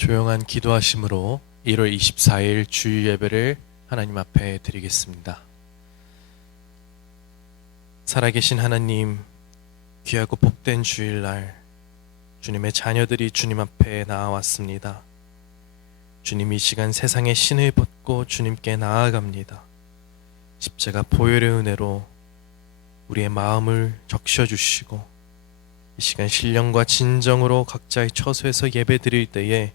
조용한 기도하심으로 1월 24일 주일 예배를 하나님 앞에 드리겠습니다. 살아계신 하나님, 귀하고 복된 주일날 주님의 자녀들이 주님 앞에 나아왔습니다. 주님, 이 시간 세상의 신을 벗고 주님께 나아갑니다. 십자가 보혈의 은혜로 우리의 마음을 적셔주시고 이 시간 신령과 진정으로 각자의 처소에서 예배 드릴 때에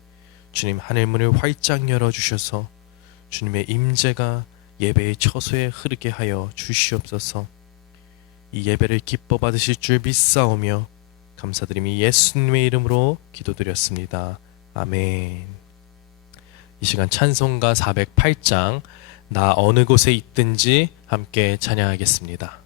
주님, 하늘문을 활짝 열어주셔서 주님의 임재가 예배의 처소에 흐르게 하여 주시옵소서. 이 예배를 기뻐 받으실 줄 믿사오며 감사드리며 예수님의 이름으로 기도드렸습니다. 아멘. 이 시간 찬송가 408장 나 어느 곳에 있든지 함께 찬양하겠습니다.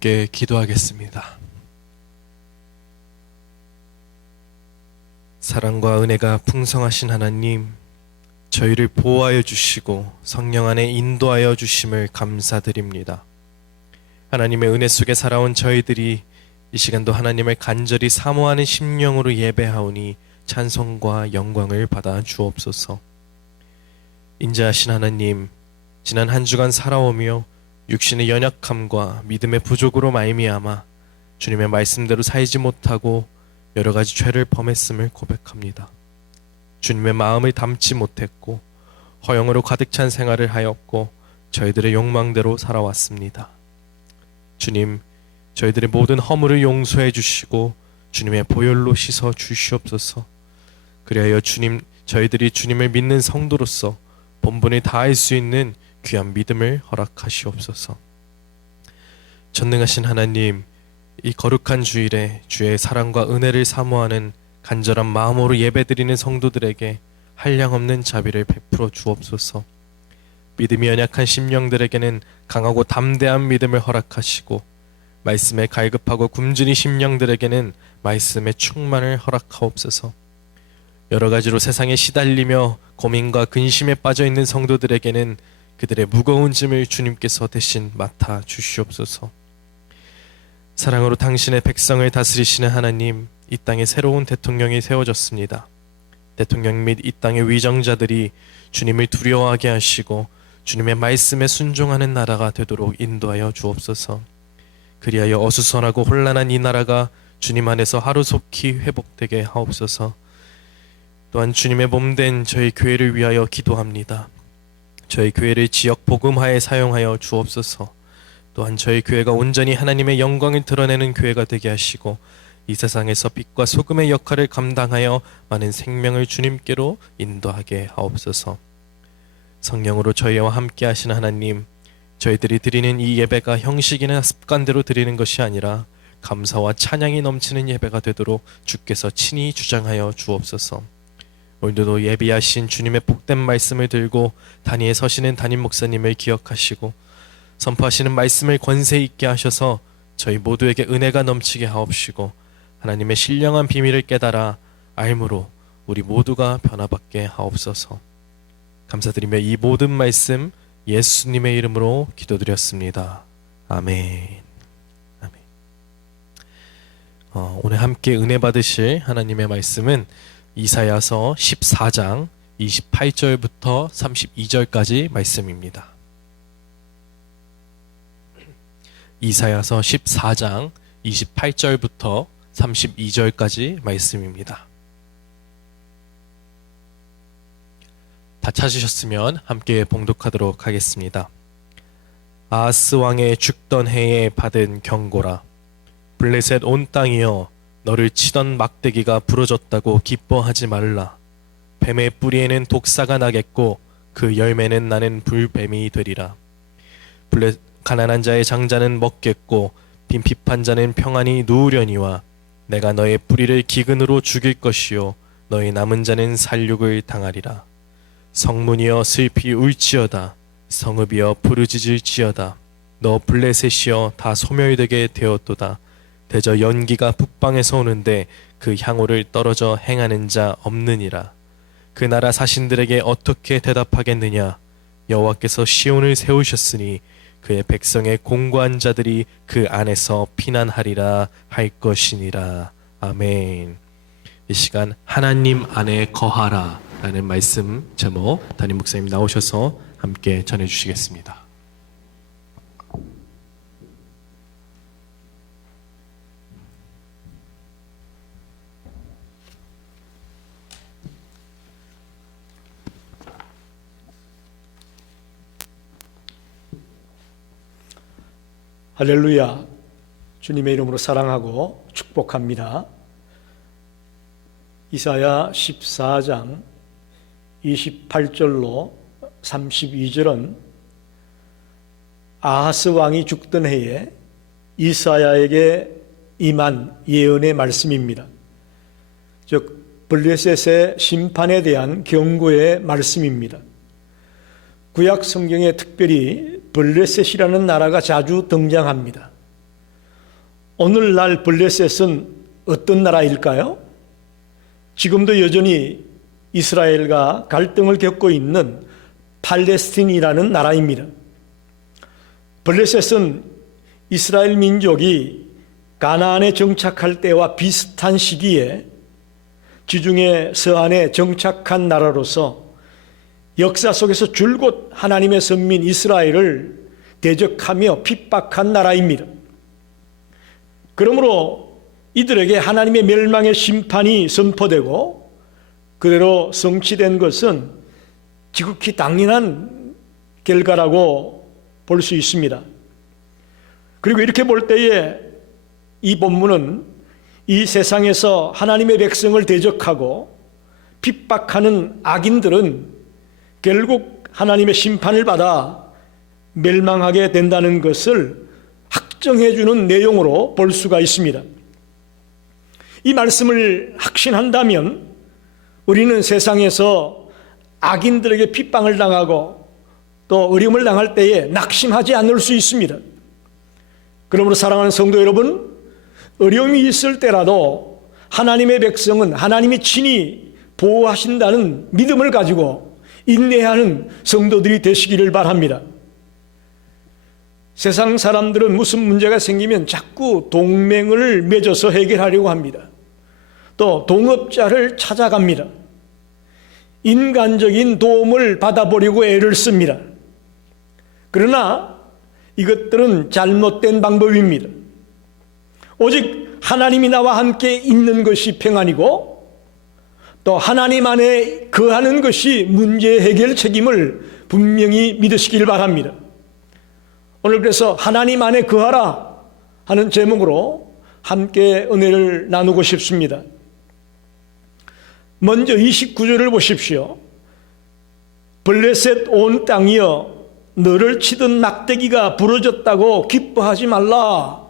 함께 기도하겠습니다. 사랑과 은혜가 풍성하신 하나님, 저희를 보호하여 주시고 성령 안에 인도하여 주심을 감사드립니다. 하나님의 은혜 속에 살아온 저희들이 이 시간도 하나님을 간절히 사모하는 심령으로 예배하오니 찬송과 영광을 받아 주옵소서. 인자하신 하나님, 지난 한 주간 살아오며 육신의 연약함과 믿음의 부족으로 말미암아 주님의 말씀대로 살지 못하고 여러 가지 죄를 범했음을 고백합니다. 주님의 마음을 담지 못했고 허영으로 가득 찬 생활을 하였고 저희들의 욕망대로 살아왔습니다. 주님, 저희들의 모든 허물을 용서해 주시고 주님의 보혈로 씻어 주시옵소서. 그리하여 주님, 저희들이 주님을 믿는 성도로서 본분을 다할 수 있는 귀한 믿음을 허락하시옵소서. 전능하신 하나님, 이 거룩한 주일에 주의 사랑과 은혜를 사모하는 간절한 마음으로 예배드리는 성도들에게 한량없는 자비를 베풀어 주옵소서. 믿음이 연약한 심령들에게는 강하고 담대한 믿음을 허락하시고 말씀에 갈급하고 굶주린 심령들에게는 말씀의 충만을 허락하옵소서. 여러 가지로 세상에 시달리며 고민과 근심에 빠져 있는 성도들에게는 그들의 무거운 짐을 주님께서 대신 맡아 주시옵소서. 사랑으로 당신의 백성을 다스리시는 하나님, 이 땅에 새로운 대통령이 세워졌습니다. 대통령 및 이 땅의 위정자들이 주님을 두려워하게 하시고 주님의 말씀에 순종하는 나라가 되도록 인도하여 주옵소서. 그리하여 어수선하고 혼란한 이 나라가 주님 안에서 하루속히 회복되게 하옵소서. 또한 주님의 몸된 저희 교회를 위하여 기도합니다. 저희 교회를 지역 복음화에 사용하여 주옵소서. 또한 저희 교회가 온전히 하나님의 영광을 드러내는 교회가 되게 하시고 이 세상에서 빛과 소금의 역할을 감당하여 많은 생명을 주님께로 인도하게 하옵소서. 성령으로 저희와 함께 하시는 하나님, 저희들이 드리는 이 예배가 형식이나 습관대로 드리는 것이 아니라 감사와 찬양이 넘치는 예배가 되도록 주께서 친히 주장하여 주옵소서. 오늘도 예비하신 주님의 복된 말씀을 들고 단위에 서시는 담임 목사님을 기억하시고 선포하시는 말씀을 권세 있게 하셔서 저희 모두에게 은혜가 넘치게 하옵시고 하나님의 신령한 비밀을 깨달아 알므로 우리 모두가 변화받게 하옵소서. 감사드리며 이 모든 말씀 예수님의 이름으로 기도드렸습니다. 아멘. 아멘. 오늘 함께 은혜 받으실 하나님의 말씀은 이사야서 14장 28절부터 32절까지 말씀입니다. 이사야서 14장 28절부터 32절까지 말씀입니다. 다 찾으셨으면 함께 봉독하도록 하겠습니다. 아하스 왕의 죽던 해에 받은 경고라. 블레셋 온 땅이여, 너를 치던 막대기가 부러졌다고 기뻐하지 말라. 뱀의 뿌리에는 독사가 나겠고 그 열매는 나는 불뱀이 되리라. 가난한 자의 장자는 먹겠고 빈핍한 자는 평안히 누우려니와 내가 너의 뿌리를 기근으로 죽일 것이요 너의 남은 자는 살육을 당하리라. 성문이여 슬피 울지어다. 성읍이여 부르짖을지어다. 너 블레셋이여 다 소멸되게 되었도다. 대저 연기가 북방에서 오는데 그 향호를 떨어져 행하는 자 없느니라. 그 나라 사신들에게 어떻게 대답하겠느냐. 여호와께서 시온을 세우셨으니 그의 백성의 공고한 자들이 그 안에서 피난하리라 할 것이니라. 아멘. 이 시간 하나님 안에 거하라 라는 말씀 제목 담임 목사님 나오셔서 함께 전해주시겠습니다. 할렐루야. 주님의 이름으로 사랑하고 축복합니다. 이사야 14장 28절로 32절은 아하스 왕이 죽던 해에 이사야에게 임한 예언의 말씀입니다. 즉 블레셋의 심판에 대한 경고의 말씀입니다. 구약 성경에 특별히 블레셋이라는 나라가 자주 등장합니다. 오늘날 블레셋은 어떤 나라일까요? 지금도 여전히 이스라엘과 갈등을 겪고 있는 팔레스틴이라는 나라입니다. 블레셋은 이스라엘 민족이 가나안에 정착할 때와 비슷한 시기에 지중해 서안에 정착한 나라로서 역사 속에서 줄곧 하나님의 선민 이스라엘을 대적하며 핍박한 나라입니다. 그러므로 이들에게 하나님의 멸망의 심판이 선포되고 그대로 성취된 것은 지극히 당연한 결과라고 볼 수 있습니다. 그리고 이렇게 볼 때에 이 본문은 이 세상에서 하나님의 백성을 대적하고 핍박하는 악인들은 결국 하나님의 심판을 받아 멸망하게 된다는 것을 확정해 주는 내용으로 볼 수가 있습니다. 이 말씀을 확신한다면 우리는 세상에서 악인들에게 핍박을 당하고 또 어려움을 당할 때에 낙심하지 않을 수 있습니다. 그러므로 사랑하는 성도 여러분, 어려움이 있을 때라도 하나님의 백성은 하나님이 친히 보호하신다는 믿음을 가지고 인내하는 성도들이 되시기를 바랍니다. 세상 사람들은 무슨 문제가 생기면 자꾸 동맹을 맺어서 해결하려고 합니다. 또 동업자를 찾아갑니다. 인간적인 도움을 받아보려고 애를 씁니다. 그러나 이것들은 잘못된 방법입니다. 오직 하나님이 나와 함께 있는 것이 평안이고 또 하나님 안에 거하는 것이 문제 해결 책임을 분명히 믿으시길 바랍니다. 오늘 그래서 하나님 안에 거하라 하는 제목으로 함께 은혜를 나누고 싶습니다. 먼저 29절을 보십시오. 블레셋 온 땅이여 너를 치던 막대기가 부러졌다고 기뻐하지 말라.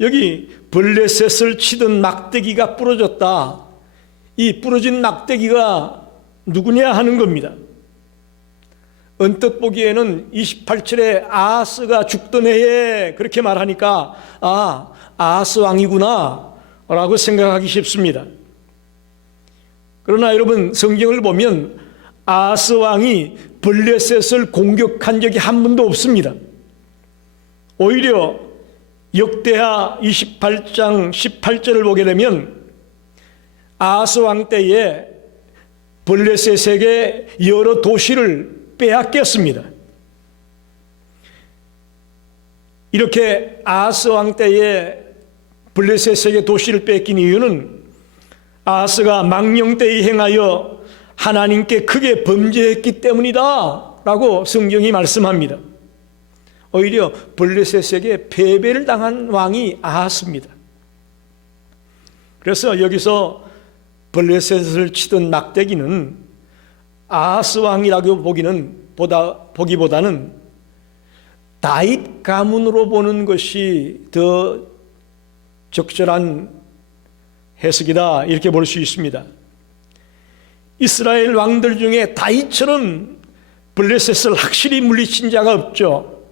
여기 블레셋을 치던 막대기가 부러졌다. 이 부러진 막대기가 누구냐 하는 겁니다. 언뜻 보기에는 28절에 아하스가 죽던 해에 그렇게 말하니까 아하스 왕이구나 라고 생각하기 쉽습니다. 그러나 여러분 성경을 보면 아하스 왕이 블레셋을 공격한 적이 한 번도 없습니다. 오히려 역대하 28장 18절을 보게 되면 아하스 왕 때에 블레셋에게 여러 도시를 빼앗겼습니다. 이렇게 아하스 왕 때에 블레셋에게 도시를 뺏긴 이유는 아하스가 망령되이 행하여 하나님께 크게 범죄했기 때문이다 라고 성경이 말씀합니다. 오히려 블레셋에게 패배를 당한 왕이 아하스입니다. 그래서 여기서 블레셋을 치던 막대기는 아하스 왕이라고 보기보다는 다윗 가문으로 보는 것이 더 적절한 해석이다 이렇게 볼 수 있습니다. 이스라엘 왕들 중에 다윗처럼 블레셋을 확실히 물리친 자가 없죠.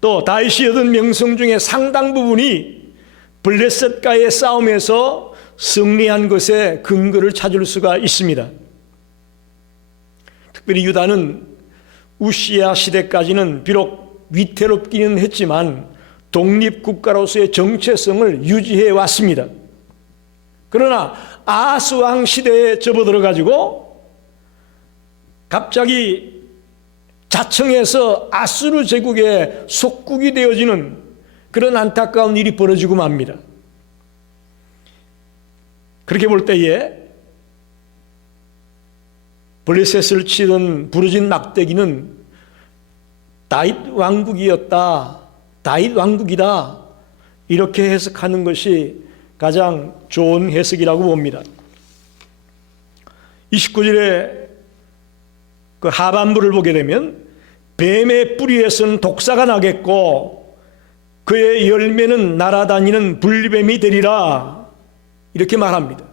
또 다윗이 얻은 명성 중에 상당 부분이 블레셋과의 싸움에서 승리한 것에 근거를 찾을 수가 있습니다. 특별히 유다는 우시야 시대까지는 비록 위태롭기는 했지만 독립국가로서의 정체성을 유지해 왔습니다. 그러나 아하스 왕 시대에 접어들어 가지고 갑자기 자청해서 아수르 제국의 속국이 되어지는 그런 안타까운 일이 벌어지고 맙니다. 그렇게 볼 때에 블레셋을 치던 부러진 막대기는 다윗 왕국이었다, 다윗 왕국이다 이렇게 해석하는 것이 가장 좋은 해석이라고 봅니다. 29절에 그 하반부를 보게 되면 뱀의 뿌리에서는 독사가 나겠고 그의 열매는 날아다니는 불뱀이 되리라 이렇게 말합니다.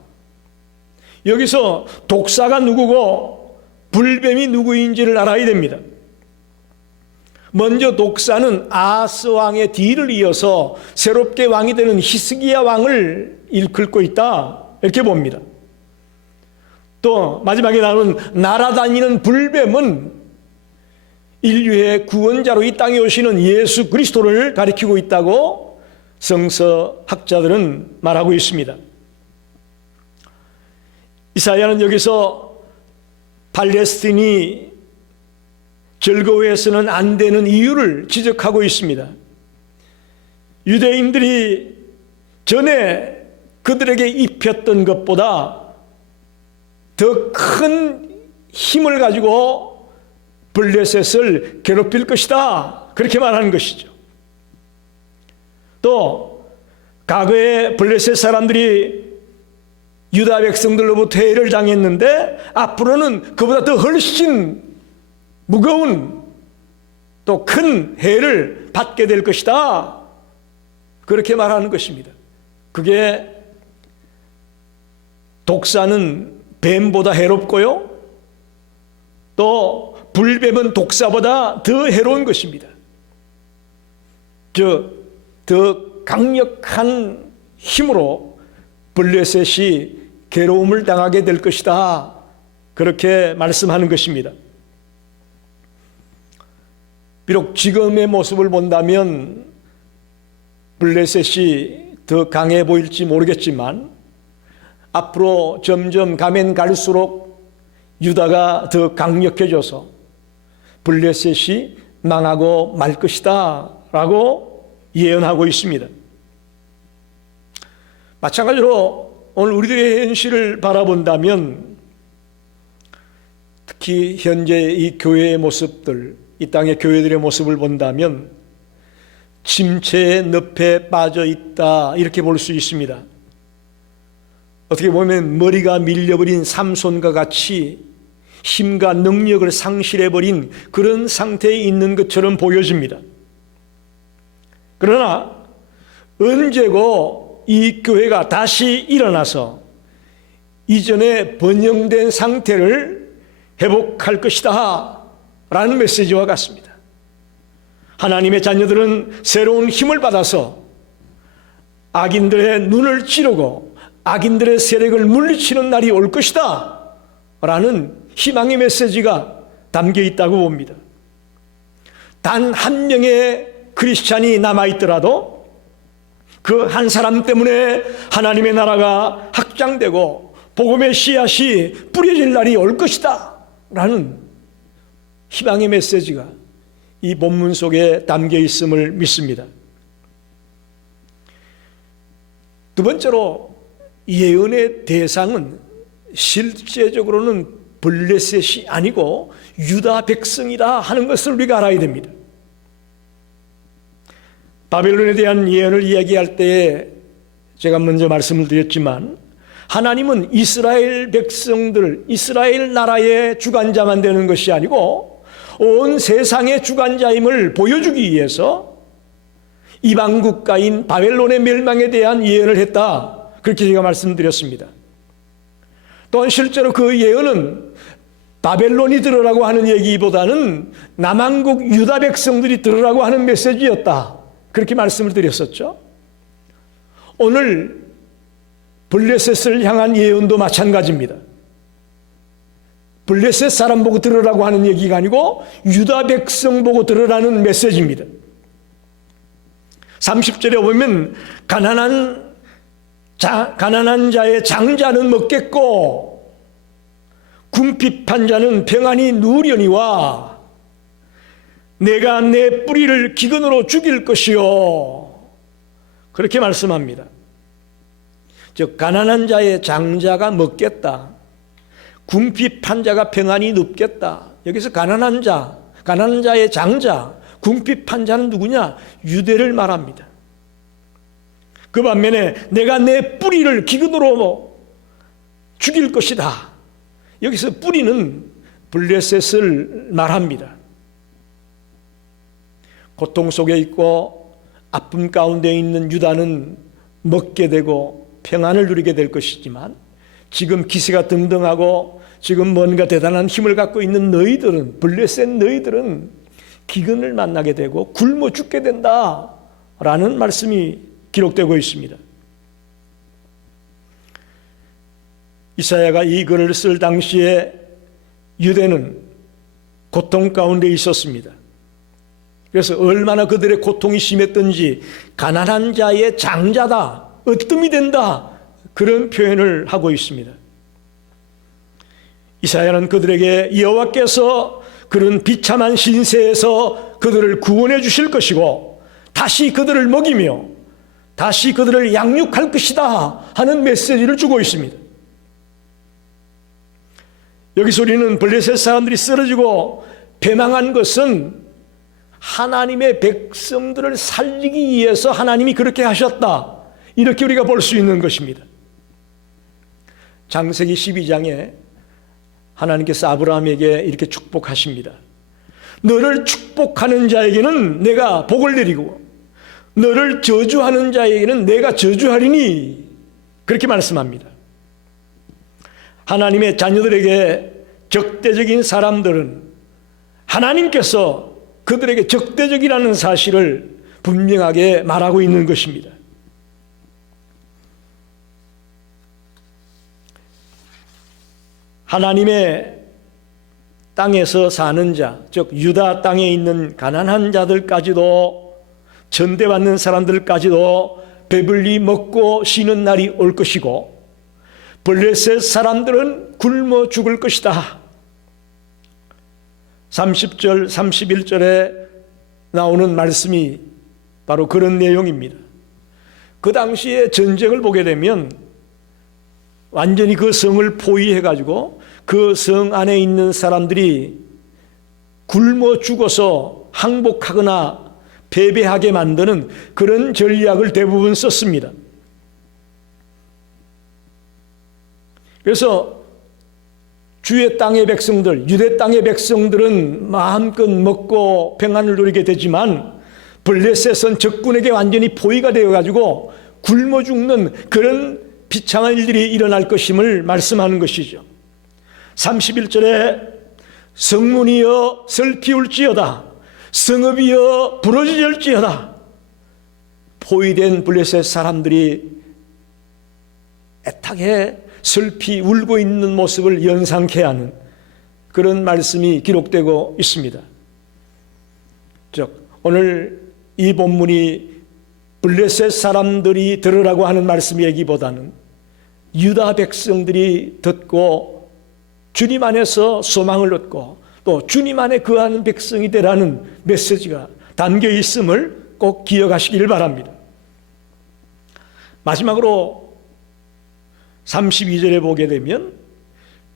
여기서 독사가 누구고 불뱀이 누구인지를 알아야 됩니다. 먼저 독사는 아하스 왕의 뒤를 이어서 새롭게 왕이 되는 히스기야 왕을 일컫고 있다 이렇게 봅니다. 또 마지막에 나오는 날아다니는 불뱀은 인류의 구원자로 이 땅에 오시는 예수 그리스도를 가리키고 있다고 성서학자들은 말하고 있습니다. 이사야는 여기서 팔레스틴이 즐거워해서는 안 되는 이유를 지적하고 있습니다. 유대인들이 전에 그들에게 입혔던 것보다 더 큰 힘을 가지고 블레셋을 괴롭힐 것이다 그렇게 말하는 것이죠. 또 과거에 블레셋 사람들이 유다 백성들로부터 해를 당했는데 앞으로는 그보다 더 훨씬 무거운 또 큰 해를 받게 될 것이다 그렇게 말하는 것입니다. 그게 독사는 뱀보다 해롭고요 또 불뱀은 독사보다 더 해로운 것입니다. 더 강력한 힘으로 블레셋이 괴로움을 당하게 될 것이다. 그렇게 말씀하는 것입니다. 비록 지금의 모습을 본다면 블레셋이 더 강해 보일지 모르겠지만 앞으로 점점 가면 갈수록 유다가 더 강력해져서 블레셋이 망하고 말 것이다 라고 예언하고 있습니다. 마찬가지로 오늘 우리들의 현실을 바라본다면 특히 현재 이 교회의 모습들, 이 땅의 교회들의 모습을 본다면 침체의 늪에 빠져 있다 이렇게 볼 수 있습니다. 어떻게 보면 머리가 밀려버린 삼손과 같이 힘과 능력을 상실해버린 그런 상태에 있는 것처럼 보여집니다. 그러나 언제고 이 교회가 다시 일어나서 이전에 번영된 상태를 회복할 것이다 라는 메시지와 같습니다. 하나님의 자녀들은 새로운 힘을 받아서 악인들의 눈을 찌르고 악인들의 세력을 물리치는 날이 올 것이다 라는 희망의 메시지가 담겨 있다고 봅니다. 단 한 명의 크리스찬이 남아있더라도 그 한 사람 때문에 하나님의 나라가 확장되고 복음의 씨앗이 뿌려질 날이 올 것이다 라는 희망의 메시지가 이 본문 속에 담겨 있음을 믿습니다. 두 번째로 예언의 대상은 실제적으로는 블레셋이 아니고 유다 백성이다 하는 것을 우리가 알아야 됩니다. 바벨론에 대한 예언을 이야기할 때에 제가 먼저 말씀을 드렸지만 하나님은 이스라엘 백성들, 이스라엘 나라의 주관자만 되는 것이 아니고 온 세상의 주관자임을 보여주기 위해서 이방 국가인 바벨론의 멸망에 대한 예언을 했다. 그렇게 제가 말씀드렸습니다. 또한 실제로 그 예언은 바벨론이 들으라고 하는 얘기보다는 남한국 유다 백성들이 들으라고 하는 메시지였다. 그렇게 말씀을 드렸었죠. 오늘 블레셋을 향한 예언도 마찬가지입니다. 블레셋 사람 보고 들으라고 하는 얘기가 아니고 유다 백성 보고 들으라는 메시지입니다. 30절에 보면 가난한 자의 장자는 먹겠고 궁핍한 자는 평안히 누우려니와 내가 내 뿌리를 기근으로 죽일 것이요 그렇게 말씀합니다. 즉 가난한 자의 장자가 먹겠다, 궁핍한 자가 평안히 눕겠다. 여기서 가난한 자의 장자, 궁핍한 자는 누구냐? 유대를 말합니다. 그 반면에 내가 내 뿌리를 기근으로 죽일 것이다. 여기서 뿌리는 블레셋을 말합니다. 고통 속에 있고 아픔 가운데 있는 유다는 먹게 되고 평안을 누리게 될 것이지만 지금 기세가 등등하고 지금 뭔가 대단한 힘을 갖고 있는 너희들은, 블레셋 너희들은 기근을 만나게 되고 굶어 죽게 된다라는 말씀이 기록되고 있습니다. 이사야가 이 글을 쓸 당시에 유대는 고통 가운데 있었습니다. 그래서 얼마나 그들의 고통이 심했던지 가난한 자의 장자다, 으뜸이 된다, 그런 표현을 하고 있습니다. 이사야는 그들에게 여호와께서 그런 비참한 신세에서 그들을 구원해 주실 것이고 다시 그들을 먹이며 다시 그들을 양육할 것이다 하는 메시지를 주고 있습니다. 여기서 우리는 블레셋 사람들이 쓰러지고 패망한 것은 하나님의 백성들을 살리기 위해서 하나님이 그렇게 하셨다, 이렇게 우리가 볼 수 있는 것입니다. 창세기 12장에 하나님께서 아브라함에게 이렇게 축복하십니다. 너를 축복하는 자에게는 내가 복을 내리고 너를 저주하는 자에게는 내가 저주하리니, 그렇게 말씀합니다. 하나님의 자녀들에게 적대적인 사람들은 하나님께서 그들에게 적대적이라는 사실을 분명하게 말하고 있는 것입니다. 하나님의 땅에서 사는 자, 즉 유다 땅에 있는 가난한 자들까지도, 전대받는 사람들까지도 배불리 먹고 쉬는 날이 올 것이고, 블레셋 사람들은 굶어 죽을 것이다. 30절, 31절에 나오는 말씀이 바로 그런 내용입니다. 그 당시에 전쟁을 보게 되면 완전히 그 성을 포위해가지고 그 성 안에 있는 사람들이 굶어 죽어서 항복하거나 패배하게 만드는 그런 전략을 대부분 썼습니다. 그래서 주의 땅의 백성들, 유대 땅의 백성들은 마음껏 먹고 평안을 누리게 되지만 블레셋은 적군에게 완전히 포위가 되어가지고 굶어 죽는 그런 비참한 일들이 일어날 것임을 말씀하는 것이죠. 31절에 성문이여 슬피울지어다, 성읍이여 부러질지어다. 포위된 블레셋 사람들이 애타게 슬피 울고 있는 모습을 연상케 하는 그런 말씀이 기록되고 있습니다. 즉 오늘 이 본문이 블레셋 사람들이 들으라고 하는 말씀이기보다는 유다 백성들이 듣고 주님 안에서 소망을 얻고 또 주님 안에 거하는 백성이 되라는 메시지가 담겨 있음을 꼭 기억하시길 바랍니다. 마지막으로 32절에 보게 되면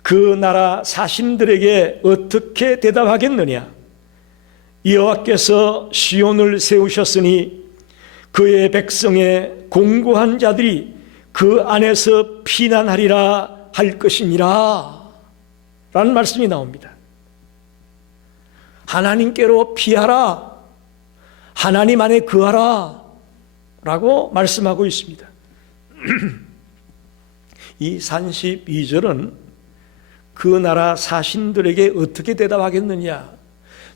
그 나라 사신들에게 어떻게 대답하겠느냐. 여호와께서 시온을 세우셨으니 그의 백성의 공고한 자들이 그 안에서 피난하리라 할 것이니라 라는 말씀이 나옵니다. 하나님께로 피하라, 하나님 안에 거하라 라고 말씀하고 있습니다. 이 32절은 그 나라 사신들에게 어떻게 대답하겠느냐,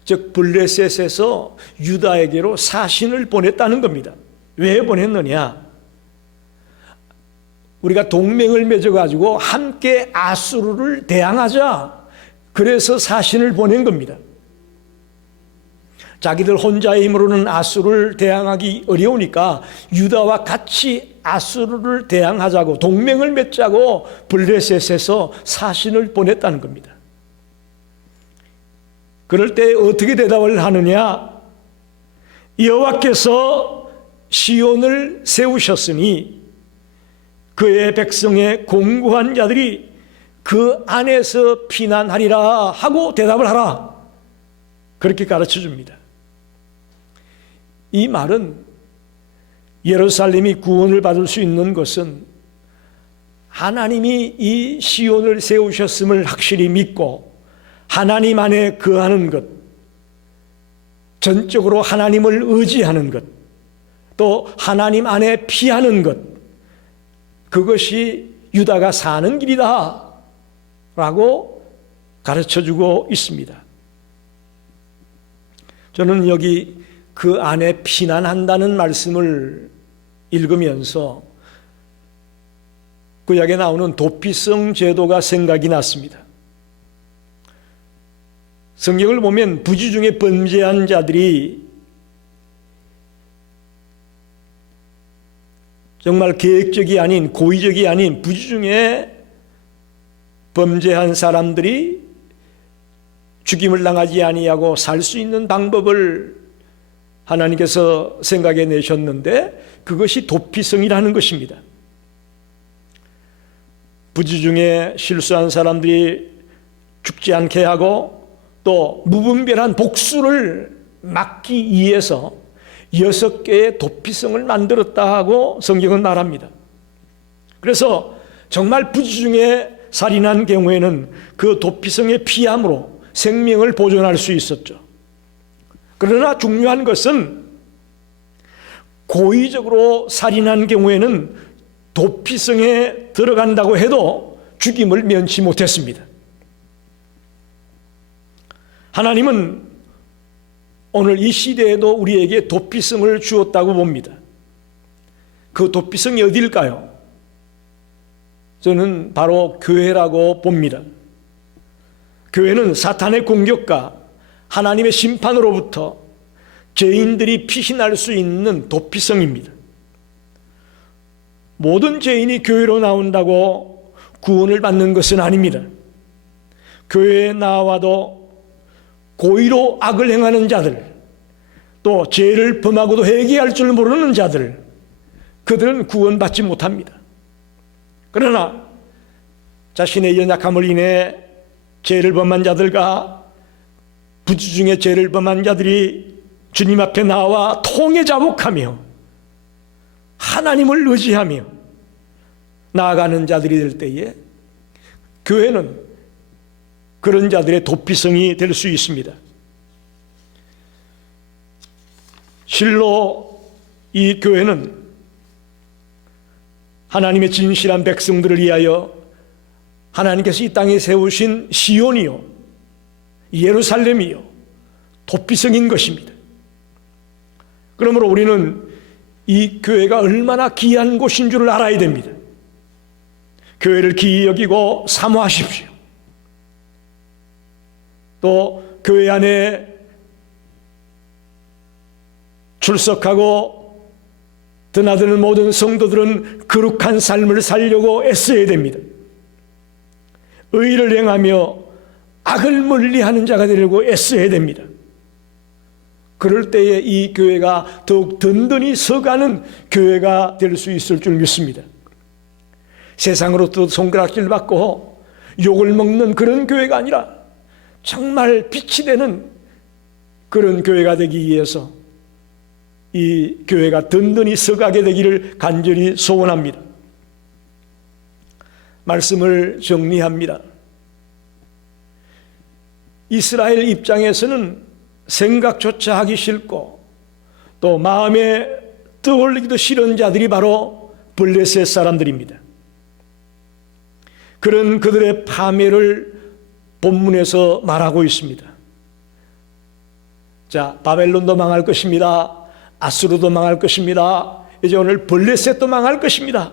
즉 블레셋에서 유다에게로 사신을 보냈다는 겁니다. 왜 보냈느냐? 우리가 동맹을 맺어가지고 함께 아수르를 대항하자, 그래서 사신을 보낸 겁니다. 자기들 혼자의 힘으로는 아수르를 대항하기 어려우니까 유다와 같이 아수르를 대항하자고 동맹을 맺자고 블레셋에서 사신을 보냈다는 겁니다. 그럴 때 어떻게 대답을 하느냐? 여호와께서 시온을 세우셨으니 그의 백성의 공고한 자들이 그 안에서 피난하리라 하고 대답을 하라, 그렇게 가르쳐 줍니다. 이 말은 예루살렘이 구원을 받을 수 있는 것은 하나님이 이 시온을 세우셨음을 확실히 믿고 하나님 안에 거하는 것, 전적으로 하나님을 의지하는 것, 또 하나님 안에 피하는 것, 그것이 유다가 사는 길이다 라고 가르쳐주고 있습니다. 저는 여기 그 안에 피난한다는 말씀을 읽으면서 구약에 나오는 도피성 제도가 생각이 났습니다. 성경을 보면 부지 중에 범죄한 자들이 정말 계획적이 아닌, 고의적이 아닌 부지 중에 범죄한 사람들이 죽임을 당하지 아니하고 살 수 있는 방법을 하나님께서 생각해 내셨는데 그것이 도피성이라는 것입니다. 부지 중에 실수한 사람들이 죽지 않게 하고 또 무분별한 복수를 막기 위해서 6개의 도피성을 만들었다 하고 성경은 말합니다. 그래서 정말 부지 중에 살인한 경우에는 그 도피성의 피함으로 생명을 보존할 수 있었죠. 그러나 중요한 것은 고의적으로 살인한 경우에는 도피성에 들어간다고 해도 죽임을 면치 못했습니다. 하나님은 오늘 이 시대에도 우리에게 도피성을 주었다고 봅니다. 그 도피성이 어디일까요? 저는 바로 교회라고 봅니다. 교회는 사탄의 공격과 하나님의 심판으로부터 죄인들이 피신할 수 있는 도피성입니다. 모든 죄인이 교회로 나온다고 구원을 받는 것은 아닙니다. 교회에 나와도 고의로 악을 행하는 자들, 또 죄를 범하고도 회개할 줄 모르는 자들, 그들은 구원받지 못합니다. 그러나 자신의 연약함을 인해 죄를 범한 자들과 부주 중에 죄를 범한 자들이 주님 앞에 나와 통해 자복하며 하나님을 의지하며 나아가는 자들이 될 때에 교회는 그런 자들의 도피성이 될 수 있습니다. 실로 이 교회는 하나님의 진실한 백성들을 위하여 하나님께서 이 땅에 세우신 시온이요 예루살렘이요 도피성인 것입니다. 그러므로 우리는 이 교회가 얼마나 귀한 곳인 줄을 알아야 됩니다. 교회를 귀히 여기고 사모하십시오. 또 교회 안에 출석하고 드나드는 모든 성도들은 거룩한 삶을 살려고 애써야 됩니다. 의를 행하며 악을 멀리하는 자가 되려고 애써야 됩니다. 그럴 때에 이 교회가 더욱 든든히 서가는 교회가 될 수 있을 줄 믿습니다. 세상으로부터 손가락질 받고 욕을 먹는 그런 교회가 아니라 정말 빛이 되는 그런 교회가 되기 위해서 이 교회가 든든히 서가게 되기를 간절히 소원합니다. 말씀을 정리합니다. 이스라엘 입장에서는 생각조차 하기 싫고 또 마음에 떠올리기도 싫은 자들이 바로 블레셋 사람들입니다. 그런 그들의 파멸을 본문에서 말하고 있습니다. 자, 바벨론도 망할 것입니다. 아수르도 망할 것입니다. 이제 오늘 블레셋도 망할 것입니다.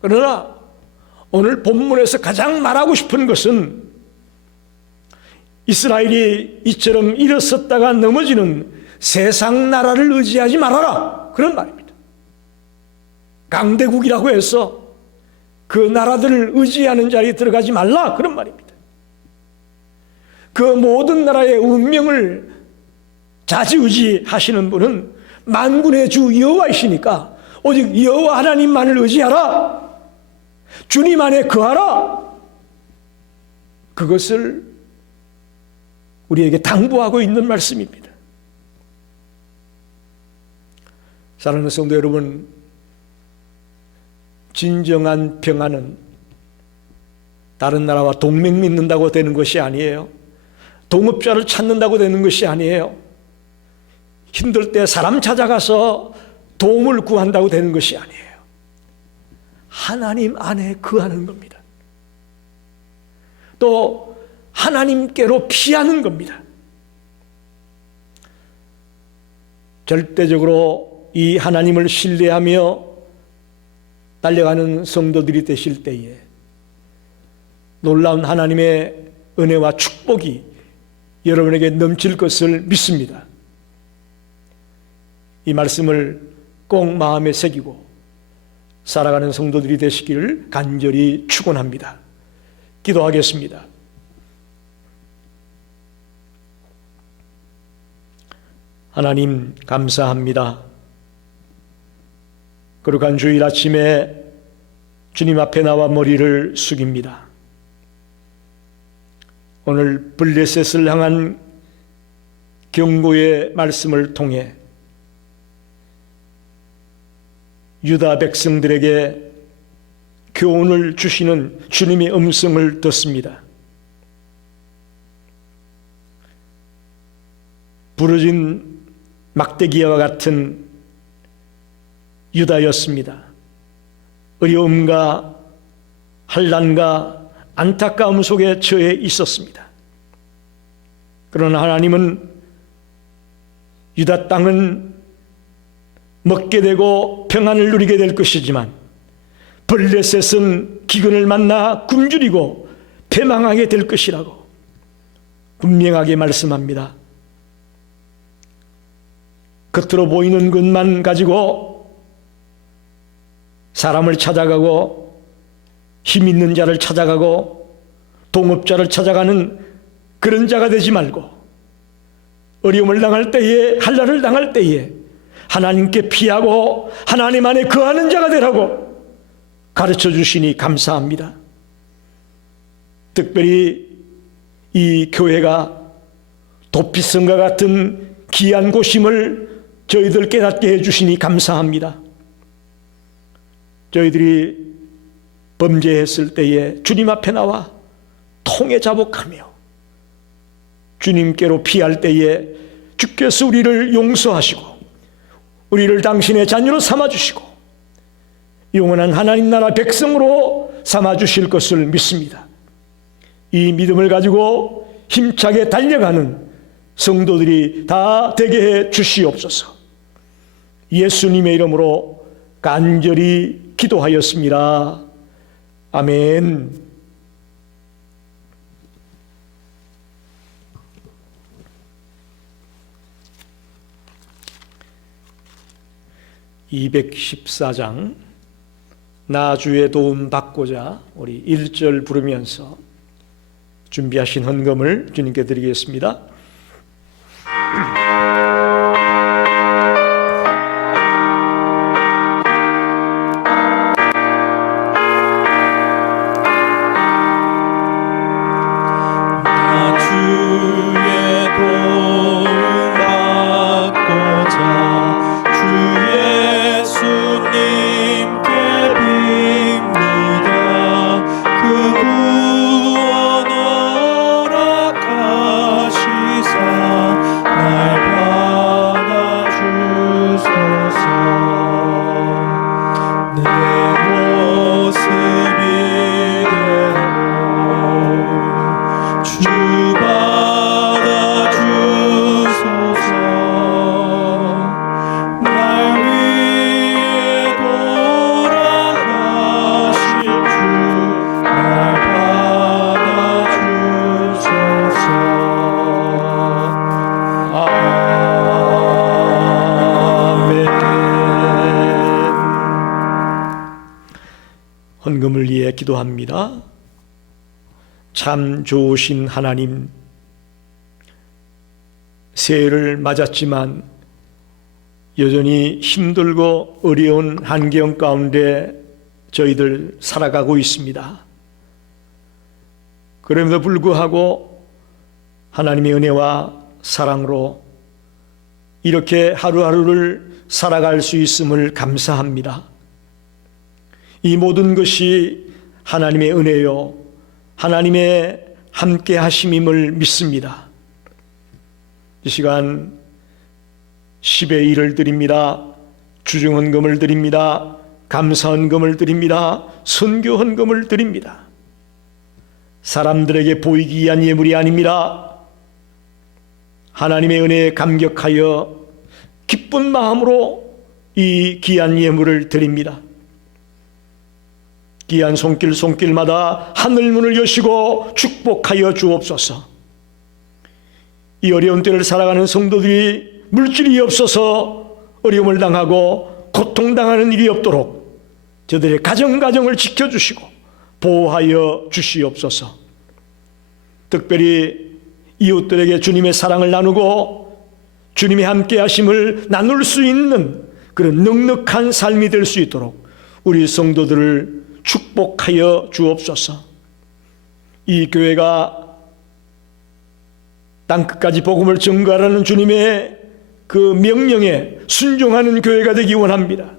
그러나 오늘 본문에서 가장 말하고 싶은 것은 이스라엘이 이처럼 일어섰다가 넘어지는 세상 나라를 의지하지 말아라, 그런 말입니다. 강대국이라고 해서 그 나라들을 의지하는 자리에 들어가지 말라, 그런 말입니다. 그 모든 나라의 운명을 좌지우지하시는 분은 만군의 주 여호와이시니까 오직 여호와 하나님만을 의지하라, 주님 안에 거하라, 그것을 우리에게 당부하고 있는 말씀입니다. 사랑하는 성도 여러분, 진정한 평안은 다른 나라와 동맹 맺는다고 되는 것이 아니에요. 동업자를 찾는다고 되는 것이 아니에요. 힘들 때 사람 찾아가서 도움을 구한다고 되는 것이 아니에요. 하나님 안에 거하는 겁니다. 또 하나님께로 피하는 겁니다. 절대적으로 이 하나님을 신뢰하며 달려가는 성도들이 되실 때에 놀라운 하나님의 은혜와 축복이 여러분에게 넘칠 것을 믿습니다. 이 말씀을 꼭 마음에 새기고 살아가는 성도들이 되시기를 간절히 축원합니다. 기도하겠습니다. 하나님 감사합니다. 거룩한 주일 아침에 주님 앞에 나와 머리를 숙입니다. 오늘 블레셋을 향한 경고의 말씀을 통해 유다 백성들에게 교훈을 주시는 주님의 음성을 듣습니다. 부러진 막대기와 같은 유다였습니다. 어려움과 환난과 안타까움 속에 처해 있었습니다. 그러나 하나님은 유다 땅은 먹게 되고 평안을 누리게 될 것이지만 블레셋은 기근을 만나 굶주리고 패망하게 될 것이라고 분명하게 말씀합니다. 겉으로 보이는 것만 가지고 사람을 찾아가고 힘 있는 자를 찾아가고 동업자를 찾아가는 그런 자가 되지 말고 어려움을 당할 때에, 한란을 당할 때에 하나님께 피하고 하나님 안에 거하는 자가 되라고 가르쳐 주시니 감사합니다. 특별히 이 교회가 도피성과 같은 귀한 곳임을 저희들 깨닫게 해주시니 감사합니다. 저희들이 범죄했을 때에 주님 앞에 나와 통해 자복하며 주님께로 피할 때에 주께서 우리를 용서하시고 우리를 당신의 자녀로 삼아주시고 영원한 하나님 나라 백성으로 삼아주실 것을 믿습니다. 이 믿음을 가지고 힘차게 달려가는 성도들이 다 되게 해 주시옵소서. 예수님의 이름으로 간절히 기도하였습니다. 아멘. (214장) 나 주의 도움 받고자 우리 1절 부르면서 준비하신 헌금을 주님께 드리겠습니다. 헌금을 위해 기도합니다. 참 좋으신 하나님, 새해를 맞았지만 여전히 힘들고 어려운 환경 가운데 저희들 살아가고 있습니다. 그럼에도 불구하고 하나님의 은혜와 사랑으로 이렇게 하루하루를 살아갈 수 있음을 감사합니다. 이 모든 것이 하나님의 은혜요, 하나님의 함께 하심임을 믿습니다. 이 시간 10의 1을 드립니다. 주중헌금을 드립니다. 감사헌금을 드립니다. 선교헌금을 드립니다. 사람들에게 보이기 위한 예물이 아닙니다. 하나님의 은혜에 감격하여 기쁜 마음으로 이 귀한 예물을 드립니다. 귀한 손길마다 하늘문을 여시고 축복하여 주옵소서. 이 어려운 때를 살아가는 성도들이 물질이 없어서 어려움을 당하고 고통당하는 일이 없도록 저들의 가정을 지켜주시고 보호하여 주시옵소서. 특별히 이웃들에게 주님의 사랑을 나누고 주님의 함께 하심을 나눌 수 있는 그런 넉넉한 삶이 될 수 있도록 우리 성도들을 축복하여 주옵소서. 이 교회가 땅끝까지 복음을 전가하라는 주님의 그 명령에 순종하는 교회가 되기 원합니다.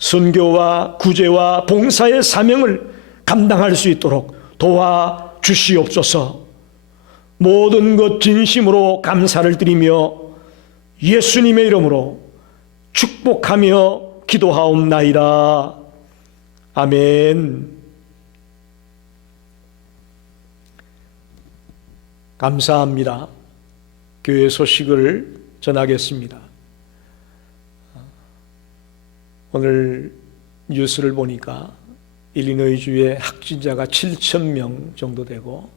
선교와 구제와 봉사의 사명을 감당할 수 있도록 도와주시옵소서. 모든 것 진심으로 감사를 드리며 예수님의 이름으로 축복하며 기도하옵나이다. 아멘. 감사합니다. 교회 소식을 전하겠습니다. 오늘 뉴스를 보니까 일리노이주의 확진자가 7,000명 정도 되고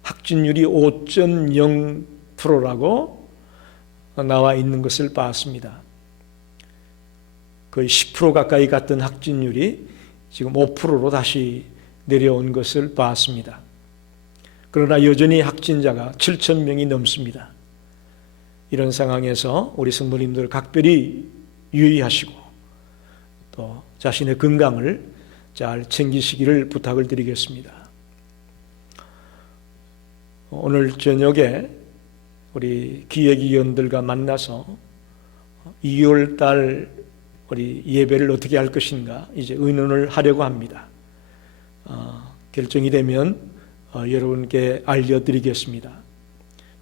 확진율이 5.0%라고 나와 있는 것을 봤습니다. 거의 10% 가까이 갔던 확진율이 지금 5%로 다시 내려온 것을 봤습니다. 그러나 여전히 확진자가 7,000명이 넘습니다. 이런 상황에서 우리 성도님들 각별히 유의하시고 또 자신의 건강을 잘 챙기시기를 부탁을 드리겠습니다. 오늘 저녁에 우리 기획위원들과 만나서 2월 달 우리 예배를 어떻게 할 것인가 이제 의논을 하려고 합니다. 결정이 되면 여러분께 알려드리겠습니다.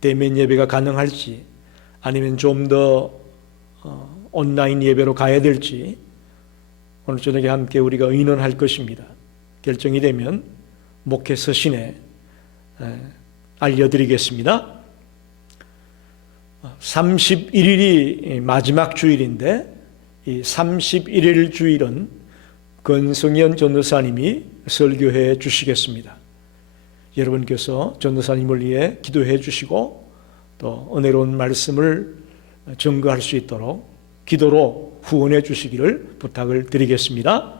대면 예배가 가능할지 아니면 좀 더 온라인 예배로 가야 될지 오늘 저녁에 함께 우리가 의논할 것입니다. 결정이 되면 목회 서신에 알려드리겠습니다. 31일이 마지막 주일인데 이 31일 주일은 권성현 전도사님이 설교해 주시겠습니다. 여러분께서 전도사님을 위해 기도해 주시고 또 은혜로운 말씀을 증거할 수 있도록 기도로 후원해 주시기를 부탁을 드리겠습니다.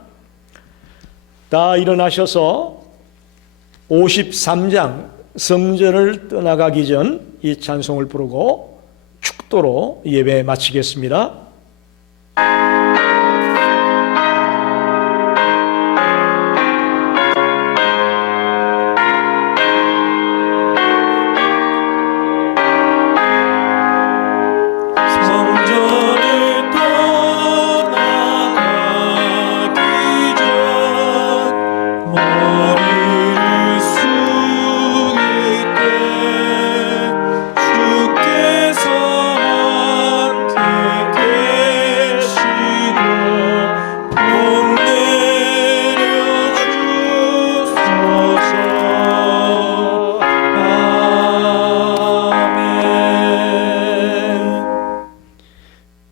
다 일어나셔서 53장 성전을 떠나가기 전 이 찬송을 부르고 축도로 예배 마치겠습니다.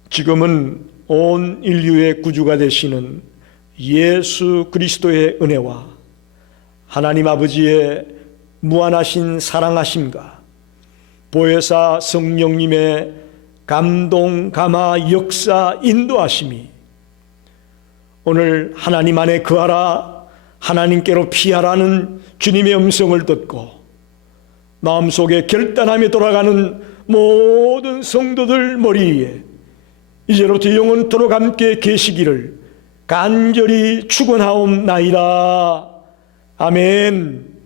지금은 온 인류의 구주가 되시는 예수 그리스도의 은혜와 하나님 아버지의 무한하신 사랑하심과 보혜사 성령님의 감동, 감화, 역사, 인도하심이 오늘 하나님 안에 거하라, 하나님께로 피하라는 주님의 음성을 듣고 마음속에 결단하며 돌아가는 모든 성도들 머리 위에 이제로부터 영원토록 함께 계시기를 간절히 축원하옵나이다. 아멘.